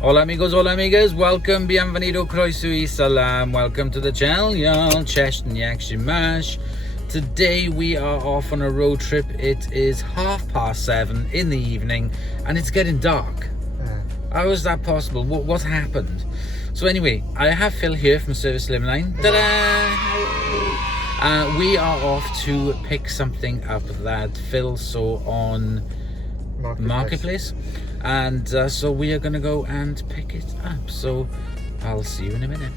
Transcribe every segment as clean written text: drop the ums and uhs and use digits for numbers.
Hola amigos, hola amigas, welcome, bienvenido, croeso salam, welcome to the channel, y'all, Chesh Mash. Today we are off on a road trip. It is 7:30 in the evening and it's getting dark. How is that possible? What happened? So anyway, I have Phil here from Servisslimline. Ta-da! We are off to pick something up that Phil saw on Marketplace. And so we are going to go and pick it up. So I'll see you in a minute.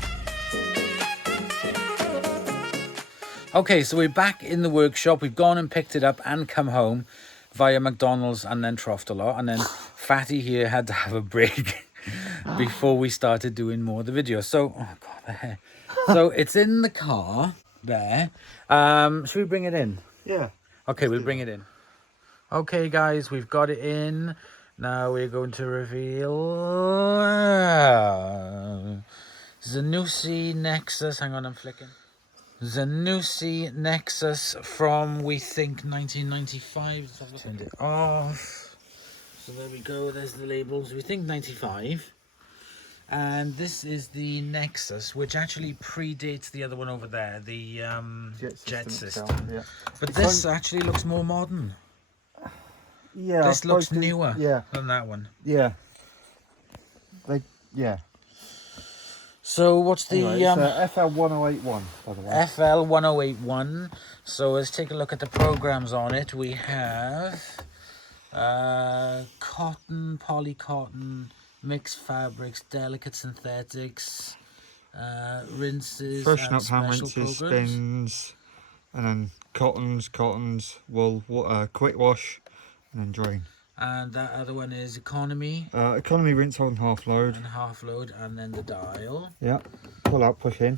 Okay, so we're back in the workshop. We've gone and picked it up and come home via McDonald's and then troughed a lot. And then Fatty here had to have a break before we started doing more of the video. So, oh God, the hair. So it's in the car there. Should we bring it in? Yeah. Okay, we'll bring it in. Okay, guys, we've got it in. Now we're going to reveal Zanussi Nexus. Hang on, I'm flicking. Zanussi Nexus from, we think, 1995. Let's have a look. Turn it off. So there we go. There's the labels. We think 95. And this is the Nexus, which actually predates the other one over there, the jet system. Yeah. But this actually looks more modern. Yeah. This looks newer than that one. Yeah. So what's the FL1081, by the way. FL1081. So let's take a look at the programs on it. We have cotton, polycotton, mixed fabrics, delicate synthetics, rinses, Freshen and up hand special rinses, programs. spins, and then cottons, wool, quick wash, and then drain. And that other one is economy. Economy, rinse, hold, and half load. And half load, and then the dial. Yeah. Pull out, push in.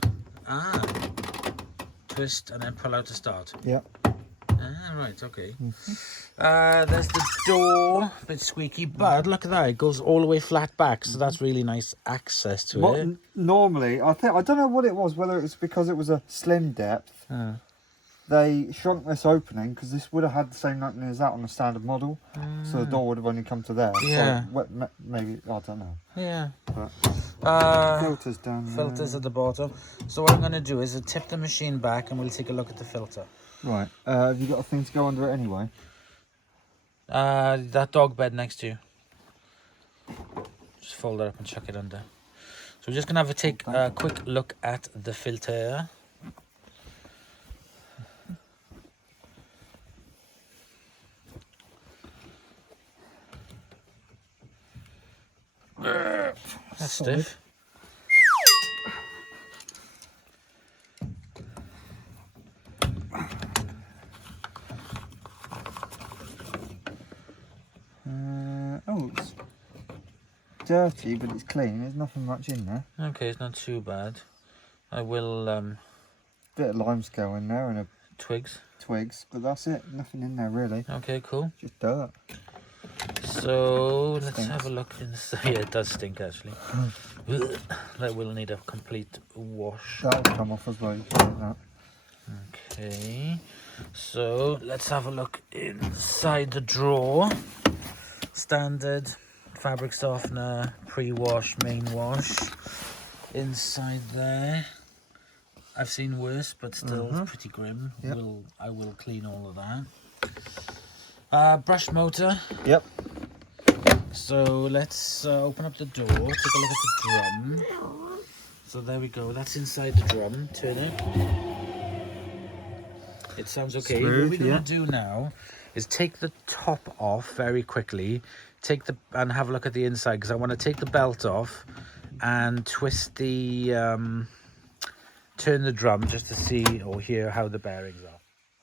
Twist and then pull out to start. Yeah. Right, okay. There's the door, a bit squeaky, but look at that, it goes all the way flat back, so that's really nice access to it. Normally, I don't know what it was, whether it was because it was a slim depth. They shrunk this opening because this would have had the same opening as that on the standard model, so the door would have only come to there. Yeah. So maybe, I don't know. Yeah. But filters down there. Filters at the bottom. So what I'm going to do is tip the machine back and we'll take a look at the filter. Right. Have you got a thing to go under it anyway? That dog bed next to you. Just fold it up and chuck it under. So we're just going to take a quick look at the filter. That's stiff. Oh, it's dirty, but it's clean. There's nothing much in there. Okay, it's not too bad. I will Bit of limescale in there and a twigs, but that's it. Nothing in there really. okay, cool. Just dirt. So let's have a look inside. Yeah, it does stink actually. That will need a complete wash. That'll come off as well. You can do that. Okay, so let's have a look inside the drawer. Standard fabric softener, pre-wash, main wash. Inside there, I've seen worse, but still it's pretty grim. Yep. I will clean all of that. Brush motor. Yep. So let's open up the door, take a look at the drum. So there we go, that's inside the drum. Turn it. It sounds okay. Smooth, what we're going to do now is take the top off very quickly, and have a look at the inside, because I want to take the belt off and twist the, turn the drum just to see or hear how the bearings are.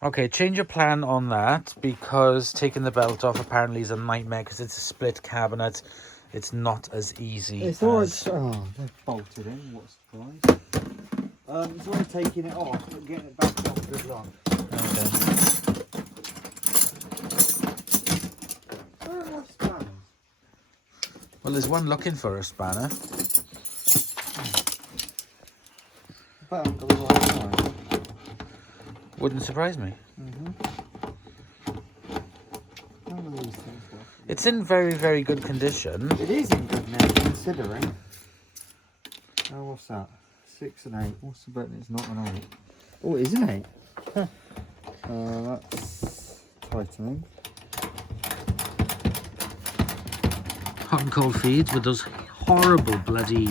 Okay, change your plan on that, because taking the belt off apparently is a nightmare because it's a split cabinet. It's not as easy. It's already they've bolted in. What a surprise! It's already taking it off, but getting it back off good luck. Okay. Where are my spanners? Well, there's one looking for a spanner. But I've got the right size. Wouldn't surprise me. None of these things work. It's in very, very good condition. It is in good condition. considering. Oh, what's that? 6 and 8. What's the button? It's not an 8. Oh, it is an 8. Huh. That's tightening. Hot and cold feeds with those horrible bloody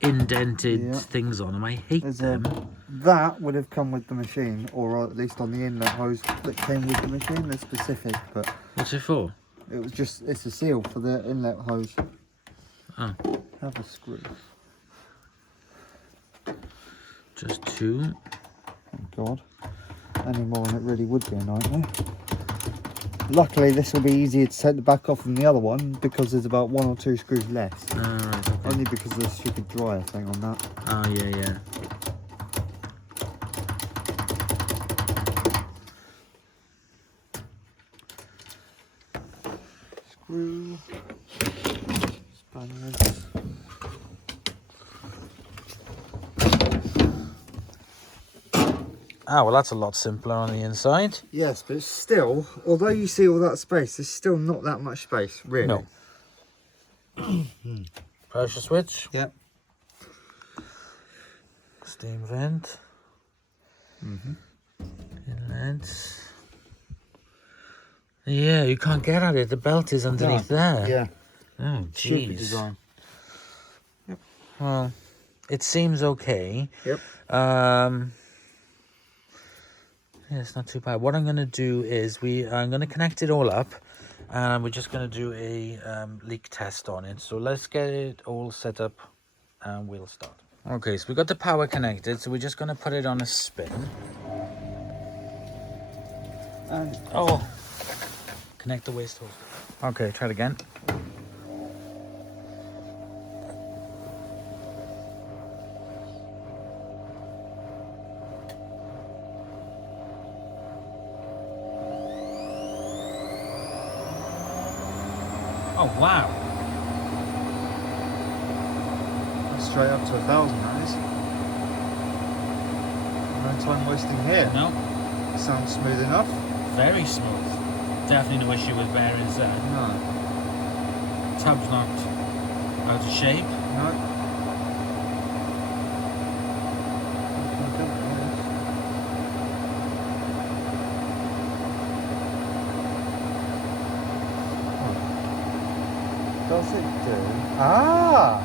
indented things on them. I hate them. That would have come with the machine, or at least on the inlet hose that came with the machine. They're specific, but what's it for? it was just, it's a seal for the inlet hose. Oh, have a screw. Just 2. Oh God, any more and it really would be a nightmare. Luckily this will be easier to take the back off than the other one because there's about 1 or 2 screws less. Right, okay. Only because of the stupid dryer thing on that. Oh yeah. Screw. Spaniards. Ah, well, that's a lot simpler on the inside. Yes, but still, although you see all that space, there's still not that much space, really. No. Pressure switch. Yep. Steam vent. Inlets. Yeah, you can't get at it. The belt is underneath there. Yeah. Oh, Stupid jeez. design. Well, it seems okay. Yep. Yeah, it's not too bad. What I'm going to do is I'm going to connect it all up, and we're just going to do a leak test on it. So let's get it all set up, and we'll start. Okay, so we got the power connected, so we're just going to put it on a spin. And oh, connect the waste hose. Okay, try it again. Oh wow! that's straight up to 1,000, that is. No time wasting here. No, Sounds smooth enough. very smooth. Definitely no issue with bearings there. No. Tub's not out of shape. No. Does it do? Ah!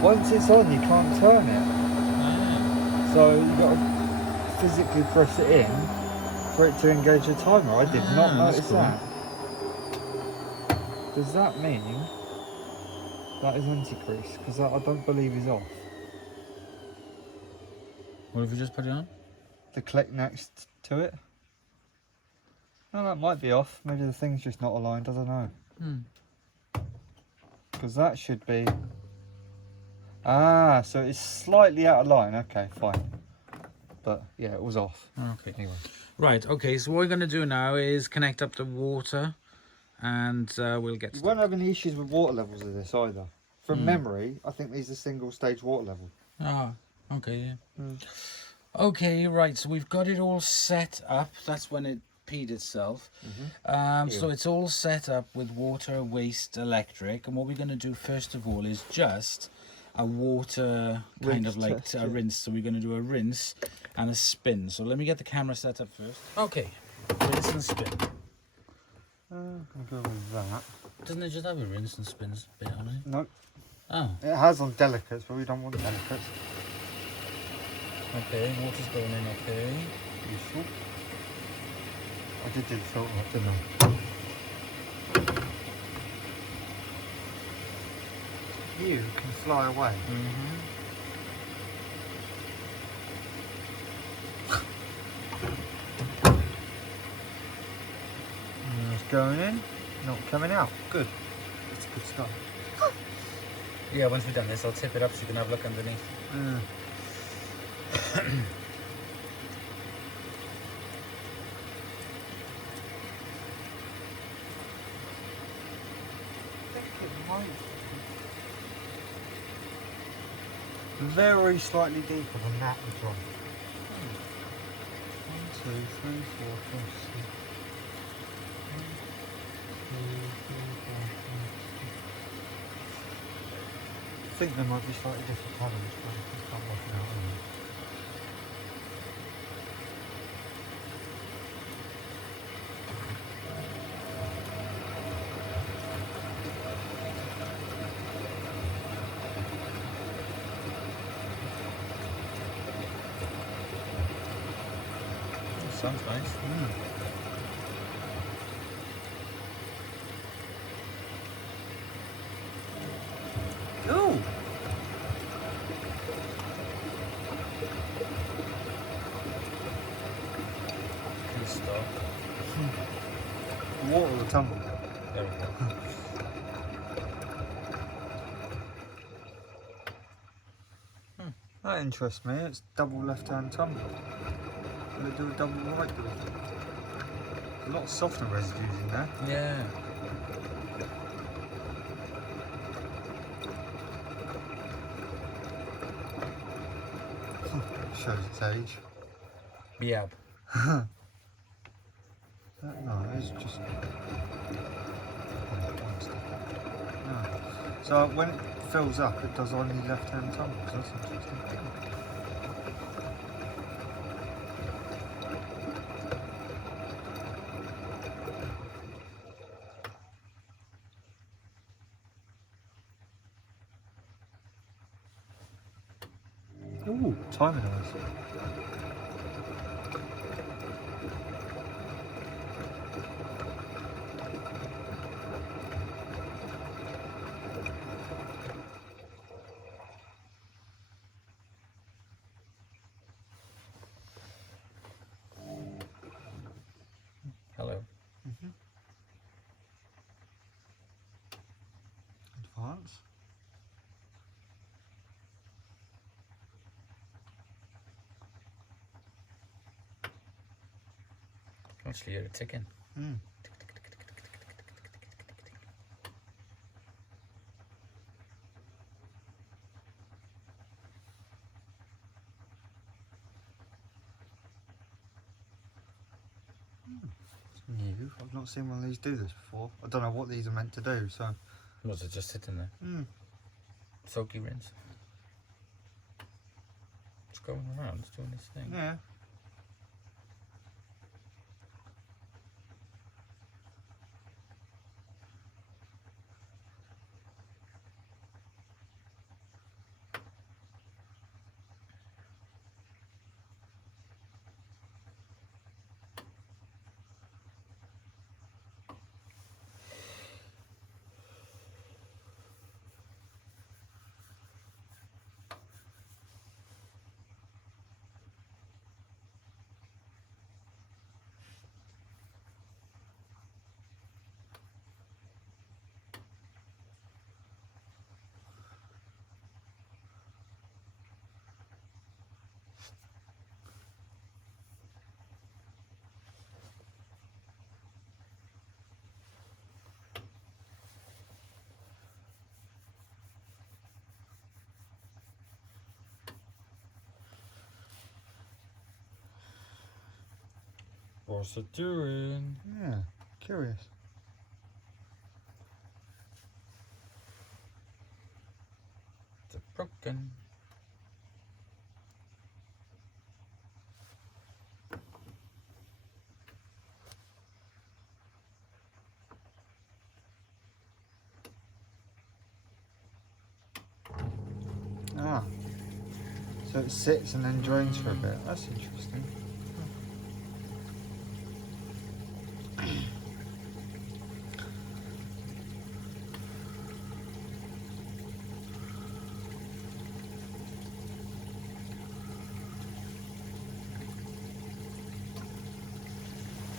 What? Once it's on, you can't turn it. Ah. So you've got to physically press it in for it to engage the timer. I did not that's notice cool. that. Does that mean that is anti-crease? Because I don't believe is off. What if you just put it on? The click next to it? No, that might be off. Maybe the thing's just not aligned. I don't know. Because that should be... Ah, so it's slightly out of line. Okay, fine. But yeah, it was off. Okay. Anyway. Right, okay, so what we're going to do now is connect up the water, and we'll get You started. won't have any issues with water levels of this either. From memory, I think these are single stage water level. Ah, okay, yeah. Okay, right, so we've got it all set up. That's when it peed itself. So it's all set up with water, waste, electric, and what we're going to do first of all is just a water kind Rinse of like test, a rinse. So we're going to do a rinse and a spin. So let me get the camera set up first. Okay, rinse and spin. I'm going to go with that. Doesn't it just have a rinse and spin bit on it? No, Oh, it has on delicates, but we don't want delicates. okay, water's going in, okay. Useful. I did do the filter up, didn't I? You can fly away. It's going in, not coming out. Good. That's a good start. Yeah, once we've done this, I'll tip it up so you can have a look underneath. Very slightly deeper than that was wrong. 1, 2, 3, 4, 5, 6. 1, 2, 3, 4, 5, 6. think they might be slightly different colours, but I just can't work it out. Sounds nice. Ooh! Good stuff. Water will tumble. There we go. That interests me. It's double left-hand tumble. Will it do a double right? Do it? A lot of softener residues in there. Yeah. Shows its age. Yeah. No, it's just. No. So when it fills up, it does only left-hand tumbles. That's interesting. Ooh, timing eyes. Hello. Advance. Actually, you're ticking. New. I've not seen one of these do this before. I don't know what these are meant to do, so. Was it just sitting there? Soaky rinse. It's going around, it's doing this thing. Yeah. What's it doing? Yeah. Curious. It's broken. Ah. So it sits and then drains for a bit. That's interesting.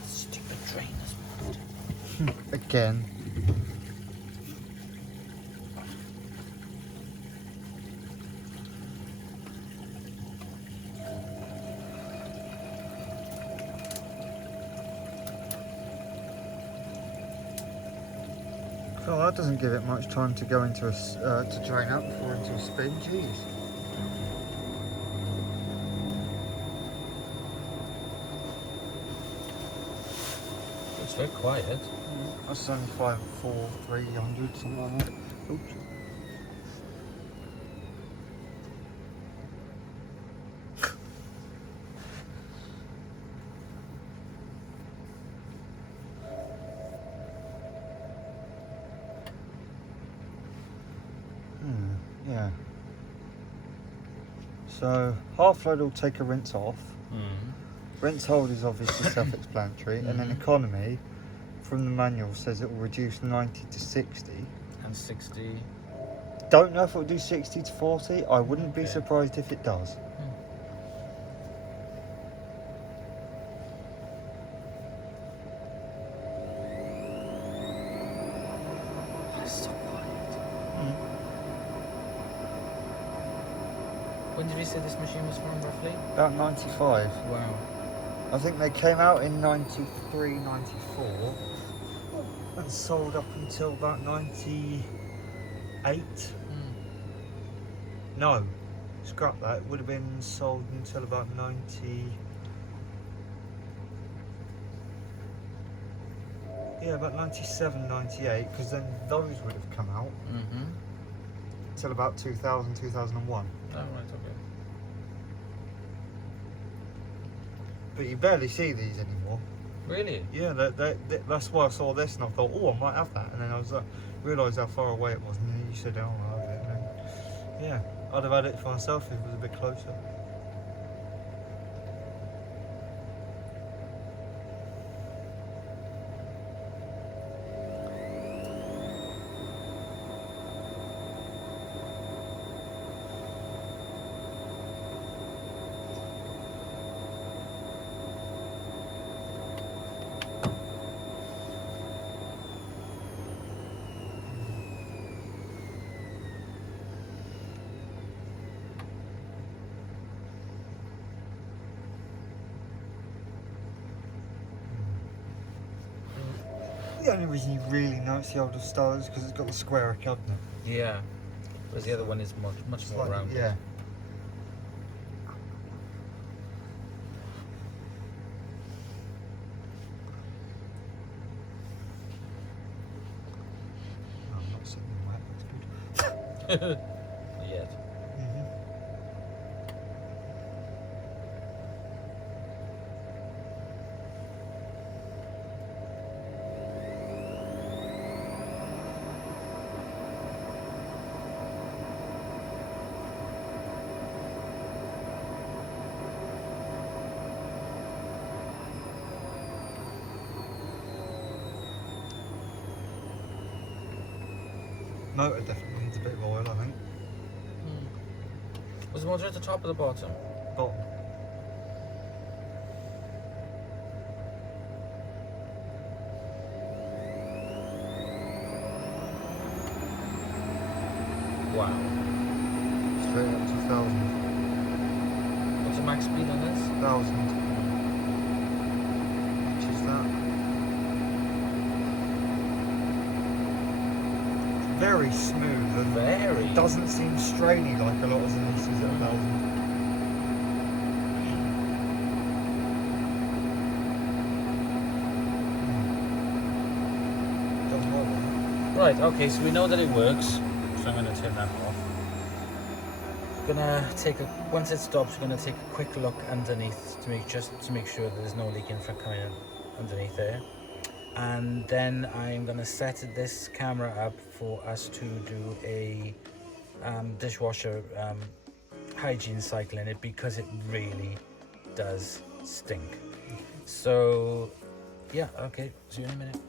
Stupid drain is mad. Again. Well, that doesn't give it much time to go into a to drain up before into a spin. Jeez. It's very quiet. That's only 5, 4, 300, something like that. Oops. Yeah. So half load will take a rinse off. Rinse hold is obviously self-explanatory, and then economy from the manual says it will reduce 90 to 60. And 60. Don't know if it will do 60 to 40. I wouldn't be surprised if it does. So quiet. When did you say this machine was from, roughly? About 95. Wow. I think they came out in 93, 94 and sold up until about 98. No, scrap that. It would have been sold until about 90. Yeah, about 97, 98, because then those would have come out until about 2000, 2001. Oh, right, okay. But you barely see these anymore. Really? Yeah, that's why I saw this and I thought, oh, I might have that. And then I was realised how far away it was, and then you said, oh, I'll have it. And then, yeah, I'd have had it for myself if it was a bit closer. The only reason you really know it's the older style is because it's got the square cabinet. Yeah. Whereas the other one is much more rounded. Yeah. No, I'm not sitting in wet, that's good. Not yet. Motor definitely needs a bit of oil, I think. Was the motor at the top or the bottom? Bottom. Wow. Straight up to 1,000. What's the max speed on this? 1,000. Which is that? Very smooth and Very. doesn't seem strainy like a lot of Zanussis at 1,000. Doesn't work. Right, okay, so we know that it works. So I'm going to turn that off. Once it stops, we're going to take a quick look underneath to make sure that there's no leaking from coming in underneath there. And then I'm going to set this camera up for us to do a dishwasher hygiene cycle in it, because it really does stink. So yeah, okay, see you in a minute.